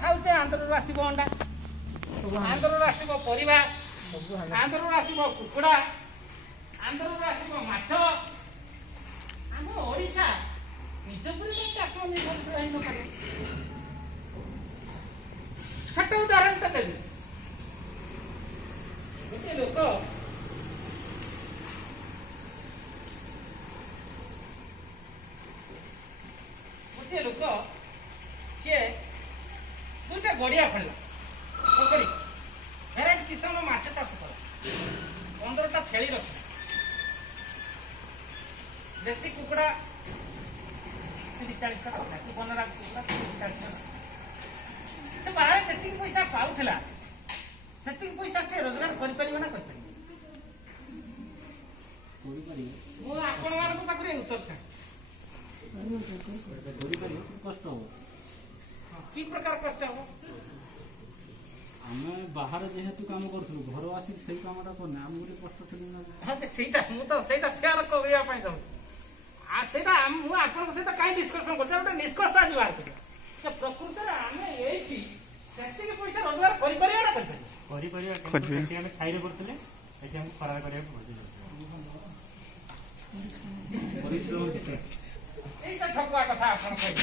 ଖାଉଛେ ଆନ୍ଧ୍ରରୁ ଆସିବ ଅଣ୍ଡା, ଆନ୍ଧ୍ରରୁ ଆସିବ ପରିବା, ଆନ୍ଧ୍ରରୁ ଆସିବ କୁକୁଡ଼ା, ଆନ୍ଧ୍ରରୁ ଆସିବ ମାଛ। ଆମ ଓଡ଼ିଶା ନିଜ ଉପରେ ଆତ୍ମନିର୍ଭରଶୀଳ ହେଇନପାରେ। ଛୋଟ ଉଦାହରଣଟା ଦେବି। ଗୋଟିଏ ଲୋକ ସିଏ ଦୁଇଟା ଗଡ଼ିଆ ଖୋଳିଲା, ପୋଖରୀ ଭେରାଇଟି କିସମ ମାଛ ଚାଷ କଲା, 15ଟା ଛେଳି ରଖିଲା, ଦେଶୀ କୁକୁଡ଼ା 30-40ଟା ରଖିଲା, କି ବନରା କୁକୁଡ଼ା 30-40ଟା। ସେ ବାହାରେ ଯେତିକି ପଇସା ପାଉଥିଲା ସେତିକି ପଇସା ସେ ରୋଜଗାର କରିପାରିବ ନା କରିପାରିବ? ମୁଁ ଆପଣମାନଙ୍କ ପାଖରେ ଉତ୍ତର ଚାହେଁ। କଷ୍ଟ হব। কি প্রকার কষ্ট হব? ଆମେ ବାହାରେ ଯେହେତୁ କାମ କରୁଥିଲୁ ଘର ଆସିକି ସେଇ କାମଟା କରୁନେ ଆମ ଗୋଟେ କଷ୍ଟ ଥିଲେ ନା। ହଁ ସେଇଟା ମୁଁ ତ ସେଇଟା ସେୟାର କରିବା ପାଇଁ ଚାହୁଁଛି। ଆଉ ସେଇଟା ମୁଁ ଆପଣଙ୍କ ସହିତ କାହିଁ ଡିସ୍କସନ କରୁଛି, ଗୋଟେ ନିଷ୍କର୍ଷ ଆଜି ବାହାର କରିବା ଯେ ପ୍ରକୃତରେ ଆମେ ଏଇଠି ସେତିକି ପଇସା ରୋଜଗାର କରିପାରିବା ନା କରିପାରିବା? ସେଠି ଆମେ ଛାଇରେ କରୁଥିଲେ, ଏଠି ଆମକୁ ଖରାରେ କରିବାକୁ ପଡୁଛି। ପରିଶ୍ରମ এইটা ঠকুয়া কথা ଆପଣ କହିଲେ।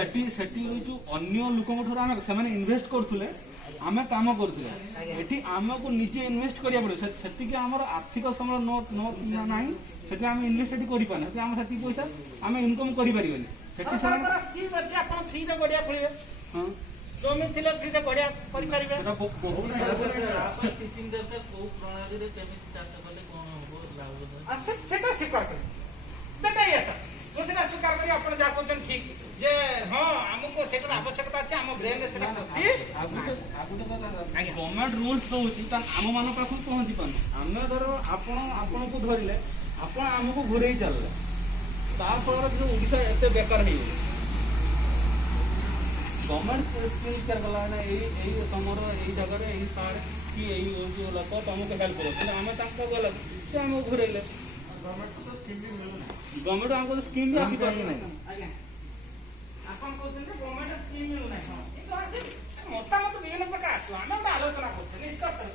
ସେଠି ଯୋଉ ଅନ୍ୟ ଲୋକଙ୍କ ଠାରୁ ଆମେ ସେମାନେ ଇନଭେଷ୍ଟ କରୁଥିଲେ, ଆମେ କାମ କରୁଥିଲେ। ଏଠି ଆମକୁ ନିଜେ ଇନଭେଷ୍ଟ କରିବାକୁ ପଡିବ। ସେତିକି ଆମର ଆର୍ଥିକ ସମୟ ନାହିଁ, ସେଠି ଆମେ ଇନଭେଷ୍ଟ ଏଠି କରିପାରୁନେ। ସେଠି ଆମେ ସେତିକି ପଇସା ଆମେ ଇନକମ୍ କରିପାରିବାନି। ସେଠି ସ୍କିମ୍ ଅଛି, ଆପଣ ଫ୍ରିରେ ଗଡ଼ିଆ ଖୋଳିବେ, ହଁ ଜମି ଥିଲେ ଫ୍ରିରେ ଗଡ଼ିଆ କରିପାରିବେ। ସେଟା ବହୁତ ଟିଚିଂ ଦରକାର, କୋଉ ପ୍ରଣାଳୀରେ କେମିତି ଚାଷ କଲେ କଣ ହବ ଲାଭ। সেটা স্বীকার করি, সেটাই আশা ମୁଁ ସେଟା ସ୍ୱୀକାର କରି ଆପଣ ଯାହା କହୁଛନ୍ତି ଠିକ ଯେ ହଁ ଆମକୁ ସେଟାର ଆବଶ୍ୟକତା ଅଛି, ଆମ ବ୍ରେନରେ ସେଟା ପଶି ଗଭର୍ଣ୍ଣମେଣ୍ଟ ରୁଲ୍ସ ଦଉଛି ଆମ ମାନଙ୍କ ପାଖକୁ ପହଞ୍ଚି ପାରୁନି। ଆମେ ଧର ଆପଣଙ୍କୁ ଧରିଲେ, ଆପଣ ଆମକୁ ଘୁରେଇ ଚାଲିଲେ, ତା ଫଳରେ ଯୋଉ ଓଡ଼ିଶା ଏତେ ବେକାର ହେଇଗଲା। ଗଭର୍ଣ୍ଣମେଣ୍ଟ ସ୍କିମ୍ କଲା ନା ଏଇ ତମର ଏଇ ଜାଗାରେ ଏଇ ସାର୍ କି ଏଇ ଯୋଉ ଲୋକ ତମକୁ ହେଲ୍ପ କରିବ, କିନ୍ତୁ ଆମେ ତାଙ୍କ ଗଲା ସେ ଆମକୁ ଘୁରେଇଲେ। ଗଭର୍ଣ୍ଣମେଣ୍ଟ ଆମକୁ ସ୍କିମ୍ ବି ଆସିପାରୁନି ନାହିଁ। ଆପଣ କହୁଛନ୍ତି ଗଭର୍ଣ୍ଣମେଣ୍ଟ ସ୍କିମ୍ ମିଳୁନାହିଁ, କିନ୍ତୁ ମତାମତ ବିଭିନ୍ନ ପ୍ରକାର ଆସିବ। ଆମେ ଗୋଟେ ଆଲୋଚନା କରୁଛୁ ନିଷ୍କର୍ଷରେ